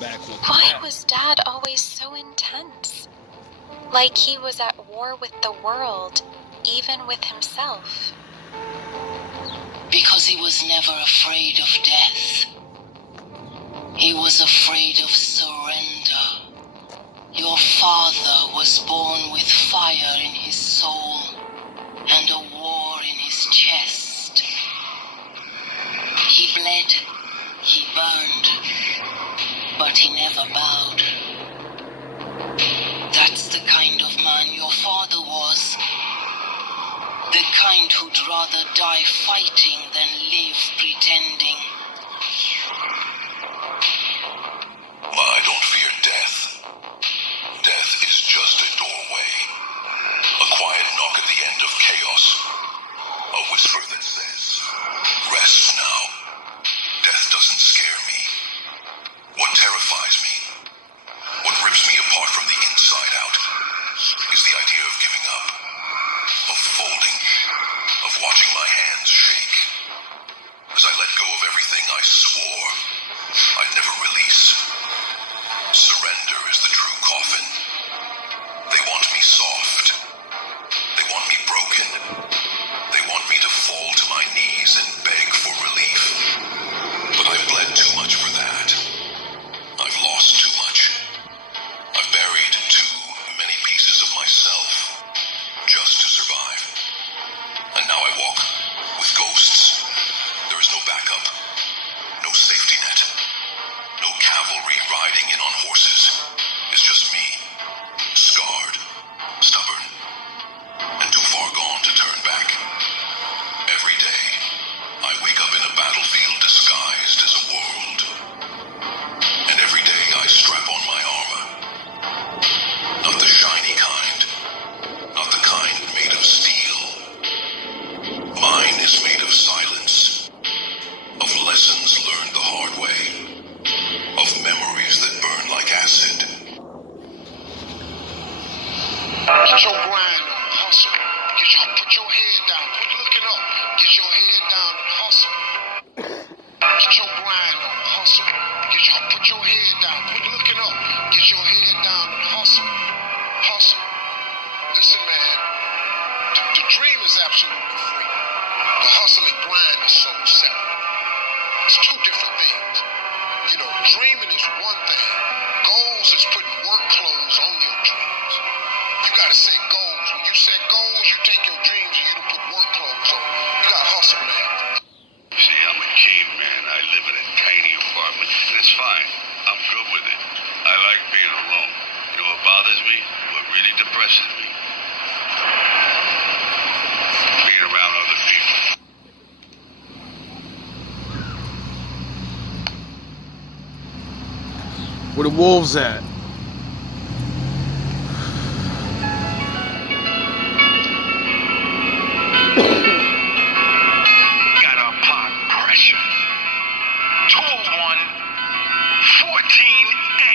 Why was Dad always so intense? Like he was at war with the world, even with himself. Because he was never afraid of death. He was afraid of surrender. Your father was born with fire in his soul and a war in his chest. He bled, he burned, but he never bowed. That's the kind of man your father was. The kind who'd rather die fighting than live pretending. I don't fear death. Death is just a doorway. A quiet knock at the end of chaos. A whisper that says, rest now. Death doesn't scare me. What terrifies me, what rips me apart from the inside out, is the idea of giving up, of folding, of watching my hands shake. As I let go of everything I swore I'd never release. Surrender is the true coffin. They want me soft. They want me broken. They want me to fall to my knees and beg for relief. But I've bled too much for that. I've lost too much. I've buried too many pieces of myself just to survive. And now I walk with ghosts. There is no backup, no safety net, no cavalry riding in on horses. It's just me, scarred, stubborn, and too far gone to turn back. Every day, I wake up in a battlefield disguised as a world. And every day I strap on my armor. Not the shiny kind, not the kind made of steel. Mine is made of silence, of lessons learned the hard way, of memories that burn like acid. Get your grind on, hustle. Put your head down, quit looking up. Get your head down and hustle. Get your grind on, hustle. Put your head down, quit looking up. Get your head down and hustle. Hustle. Listen, man, the dream is absolutely free. The hustle and grind is so separate. It's two different things. You know, dreaming is one thing. Goals is putting work clothes on your dreams. You gotta set goals. When you set goals, you take your dreams and you don't put work clothes on. You gotta hustle, man. See, I'm a caveman. I live in a tiny apartment, and it's fine. I'm good with it. I like being alone. You know what bothers me? What really depresses me? Being around other people. Where the wolves at? Got apply pressure. 201, 14A.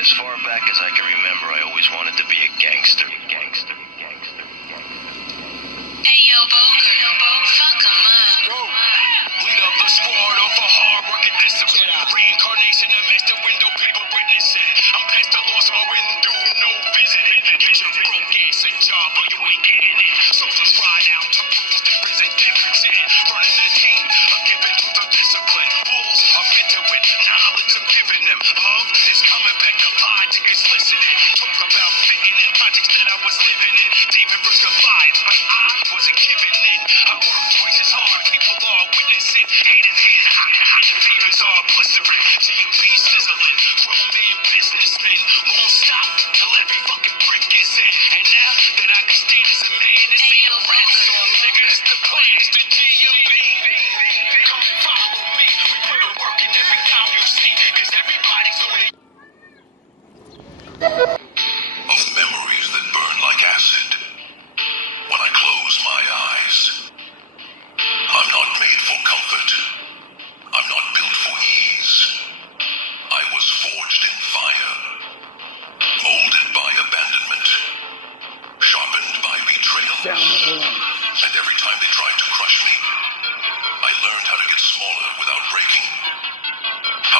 As far back as I can remember, I always wanted to be a gangster. Hey yo, Boger, fuck 'em up. Go. Lead up the squad of a hard working discipline. Reincarnation of master window, people witnessing.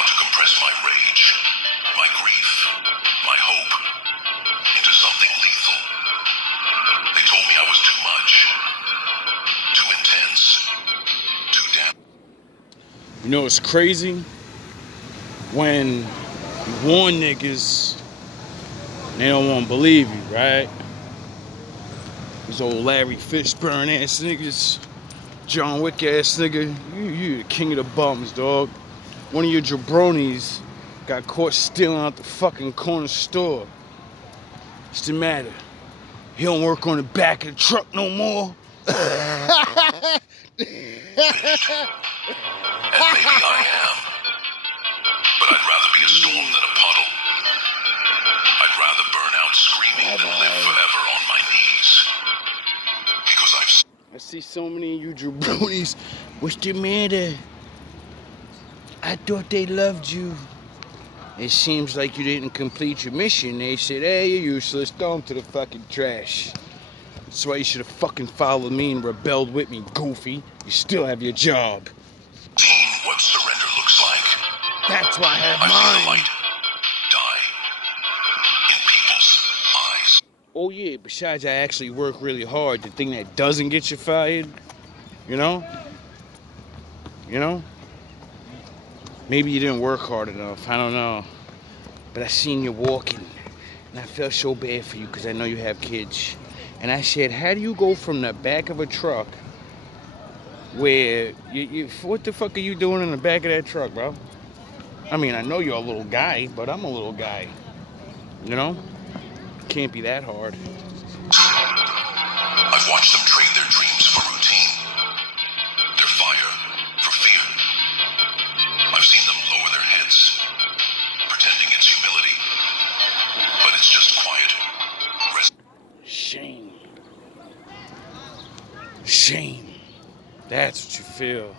how to compress my rage, my grief, my hope into something lethal. They told me I was too much, too intense, too damn. You know it's crazy? When you warn niggas, they don't want to believe you, right? These old Larry Fishburne ass niggas, John Wick ass nigga, you the king of the bums, dog. One of your jabronis got caught stealing out the fucking corner store. What's the matter? He don't work on the back of the truck no more. And maybe I am. But I'd rather be a storm than a puddle. I'd rather burn out screaming than live forever on my knees. Because I see so many of you jabronis. What's the matter? I thought they loved you. It seems like you didn't complete your mission. They said, hey, you're useless. Throw him to the fucking trash. That's why you should have fucking followed me and rebelled with me, goofy. You still have your job. seen what surrender looks like. That's why I have I've seen the mine. light die in people's eyes. Oh yeah, besides I actually work really hard. The thing that doesn't get you fired, you know? Maybe you didn't work hard enough, I don't know. But I seen you walking, and I felt so bad for you because I know you have kids. And I said, how do you go from the back of a truck where, what the fuck are you doing in the back of that truck, bro? I mean, I know you're a little guy, but I'm a little guy, you know? Can't be that hard. I've watched them trade their dreams for routine, their fire for fear. I've seen them lower their heads, pretending it's humility, but it's just quiet. Shame. Shame. That's what you feel.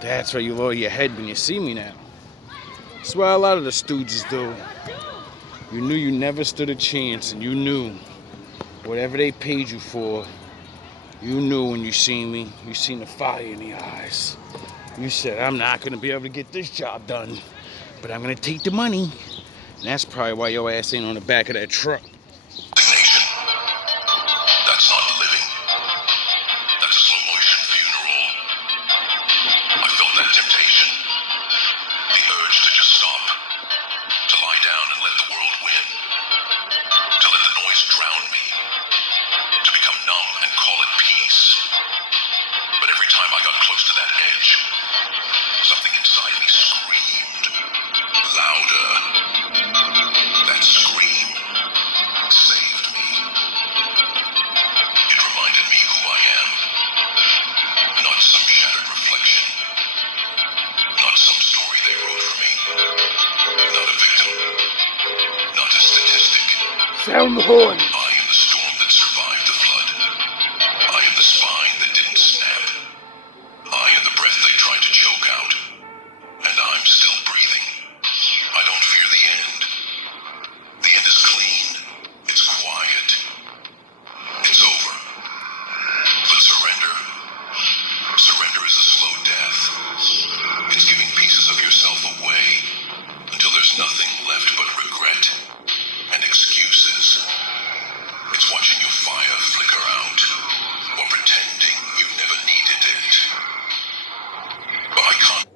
That's why you lower your head when you see me now. That's why a lot of the stooges do. You knew you never stood a chance, and you knew whatever they paid you for, you knew when you seen me, you seen the fire in the eyes. You said, I'm not gonna be able to get this job done, but I'm gonna take the money. And that's probably why your ass ain't on the back of that truck. Resignation. That's not living. That's a slow motion funeral. I felt that temptation. The urge to just stop. To lie down and let the world win. To let the noise drown me. To become numb and call it peace. But every time I got close to that edge, something inside me screamed. Louder. That scream saved me. It reminded me who I am. Not some shattered reflection. Not some story they wrote for me. Not a victim. Not a statistic. Sound the horn. I am the storm that survived the flood. I am the spine that didn't snap. I am the breath they tried to choke out. And I'm still breathing. I don't fear the end. The end is clean. It's quiet. It's over. But surrender is a slow death. It's giving pieces of yourself away until there's nothing left but regret and excuses. It's watching your fire flicker out or pretending you never needed it. But I can't.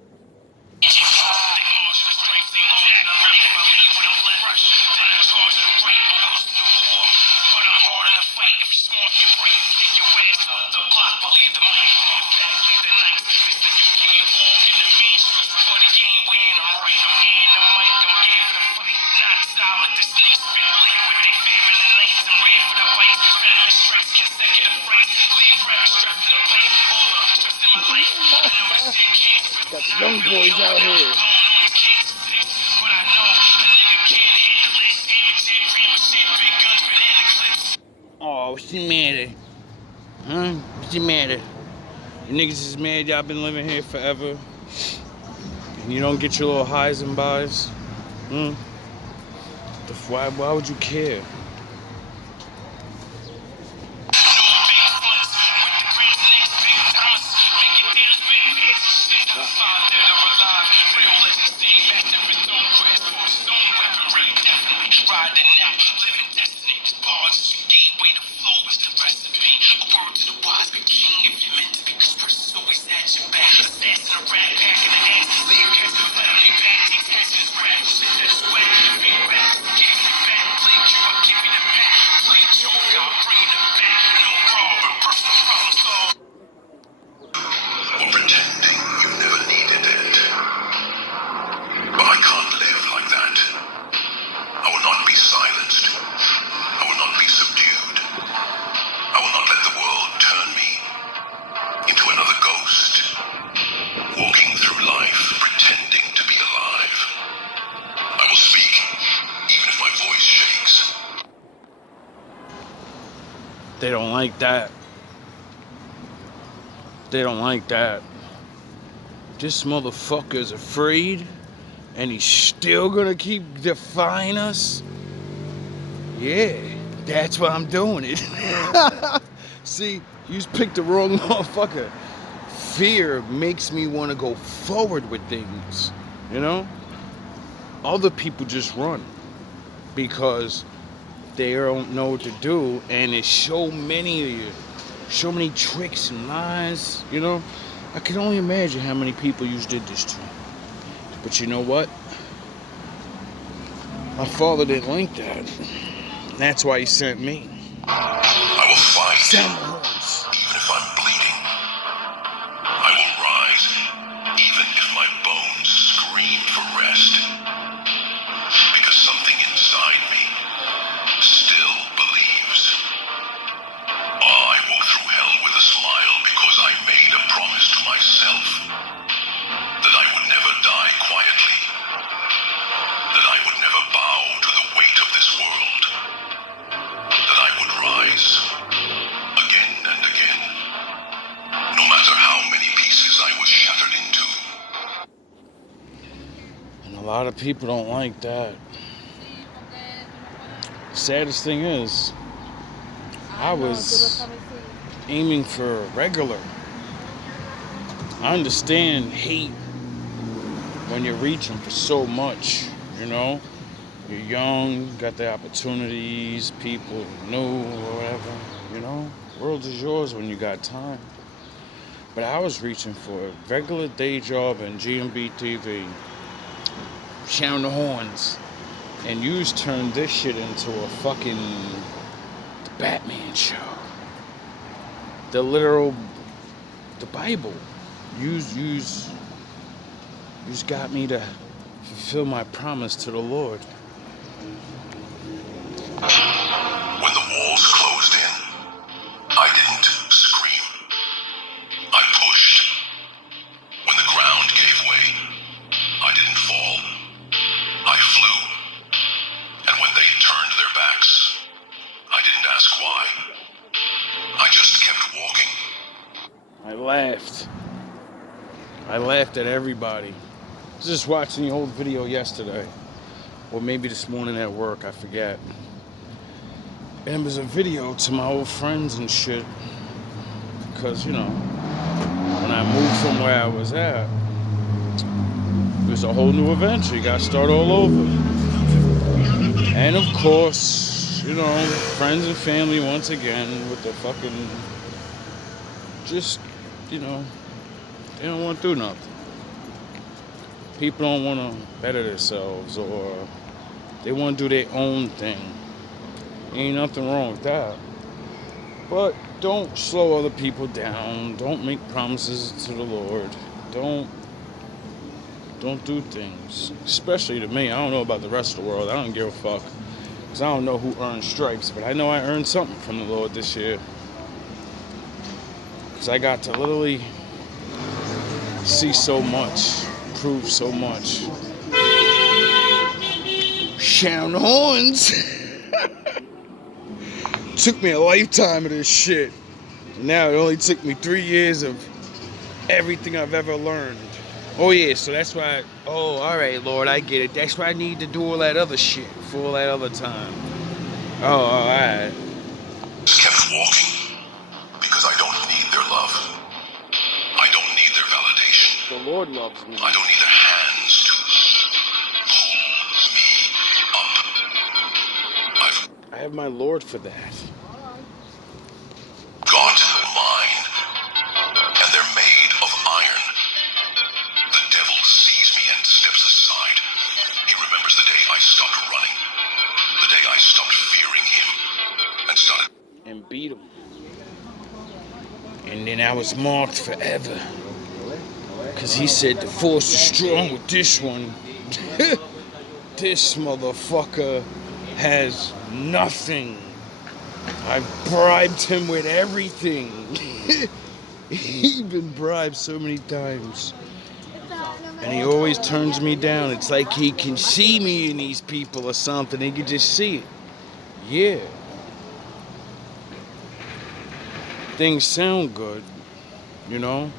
Got the young boys out here. Oh, what's the matter? Huh? What's the matter? You niggas is mad y'all been living here forever and you don't get your little highs and buys? Why would you care? They don't like that. They don't like that. This motherfucker's afraid, and he's still gonna keep defying us? Yeah, that's why I'm doing it. See, you just picked the wrong motherfucker. Fear makes me want to go forward with things, you know? Other people just run because they don't know what to do, and there's so many tricks and lies, you know? I can only imagine how many people you did this to. But you know what? My father didn't like that. That's why he sent me. I will fight, Sound the horns. even if I'm bleeding. I will rise, even if my bones scream for rest. Because something inside me still believes. I walk through hell with a smile because I made a promise to myself that I would never die quietly, that I would never bow to the weight of this world, that I would rise again and again, no matter how many pieces I was shattered into. And a lot of people don't like that. Saddest thing is, I was aiming for regular. I understand hate when you're reaching for so much, you know? You're young, got the opportunities, people new or whatever, you know? The world is yours when you got time. But I was reaching for a regular day job in GMB TV, sound the horns, and you just turned this shit into a fucking the Batman show. The literal, the Bible. You just got me to fulfill my promise to the Lord. When the walls closed in, I didn't scream. I pushed. When the ground gave way, I didn't fall. I flew. And when they turned their backs, I didn't ask why. I just kept walking. I laughed. I laughed at everybody. I was just watching the old video yesterday, or maybe this morning at work, I forget. And it was a video to my old friends and shit. Because, you know, when I moved from where I was at, it was a whole new adventure. You got to start all over. And of course, you know, friends and family once again with the fucking, just, you know, they don't want to do nothing. People don't want to better themselves, or they want to do their own thing. Ain't nothing wrong with that. But don't slow other people down. Don't make promises to the Lord. Don't do things. Especially to me. I don't know about the rest of the world. I don't give a fuck. Because I don't know who earned stripes. But I know I earned something from the Lord this year. Because I got to literally see so much. Prove so much. Sound the horns. Took me a lifetime of this shit. Now it only took me 3 years of everything I've ever learned. Oh yeah, so that's why, alright Lord, I get it. That's why I need to do all that other shit for all that other time. Oh, alright. Just kept walking because I don't need their love. I don't need their validation. The Lord loves me. I don't need their hands to pull me up. I have my Lord for that. Got mine, and they're made of iron. The devil sees me and steps aside. He remembers the day I stopped running, the day I stopped fearing him, and started. And beat him. And then I was marked forever. Because he said the force is strong with this one. This motherfucker has nothing. I bribed him with everything. He's been bribed so many times. And he always turns me down. It's like he can see me in these people or something. He can just see it. Yeah. things sound good, you know?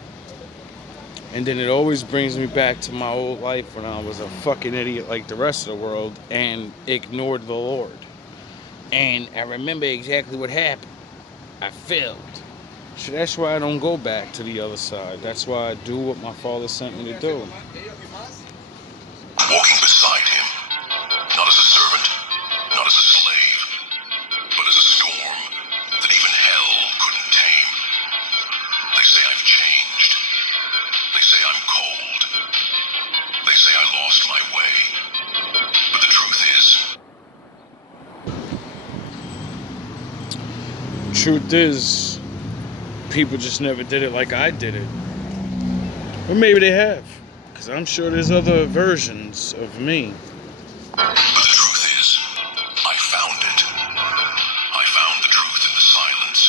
And then it always brings me back to my old life when I was a fucking idiot like the rest of the world and ignored the Lord. And I remember exactly what happened. I failed. So that's why I don't go back to the other side. That's why I do what my father sent me to do. Walking beside him, not as a servant, not as a slave, but as a storm that even hell couldn't tame. They say I've changed. They say I'm cold. They say I lost my way. But the truth is, Truth is, people just never did it like I did it. Or maybe they have. Because I'm sure there's other versions of me. but the truth is, I found it. I found the truth in the silence,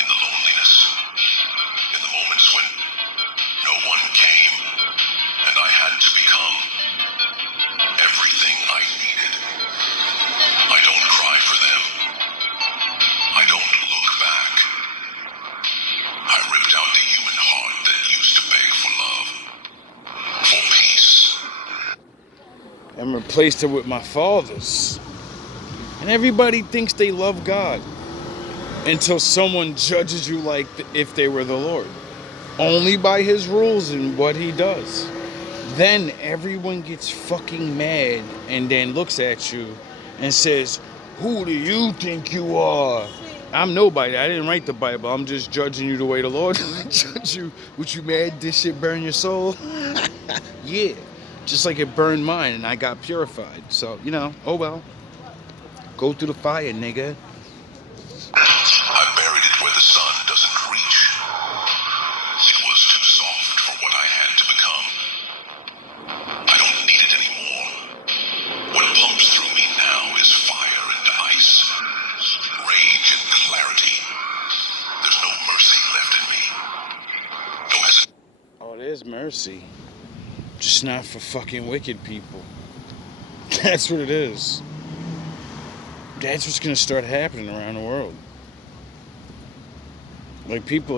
in the loneliness, in the moments when no one came, and I had to become everything I needed. I don't cry for them. I don't look back. I ripped out the human heart that used to beg for love, for peace. And replaced it with my father's. And everybody thinks they love God until someone judges you like if they were the Lord. Only by his rules and what he does. Then everyone gets fucking mad and then looks at you and says, "Who do you think you are?" I'm nobody. I didn't write the Bible. I'm just judging you the way the Lord judge you. Would you mad this shit burn your soul? Yeah. Just like it burned mine and I got purified. So, oh well. Go through the fire, nigga. I buried it where the sun doesn't reach. It was too soft for what I had to become. I don't need it anymore. What pumps through me now is fire and ice, rage and clarity. There's no mercy left in me. No hesitation. Oh, there's mercy. Just not for fucking wicked people. That's what it is. That's what's gonna start happening around the world. Like people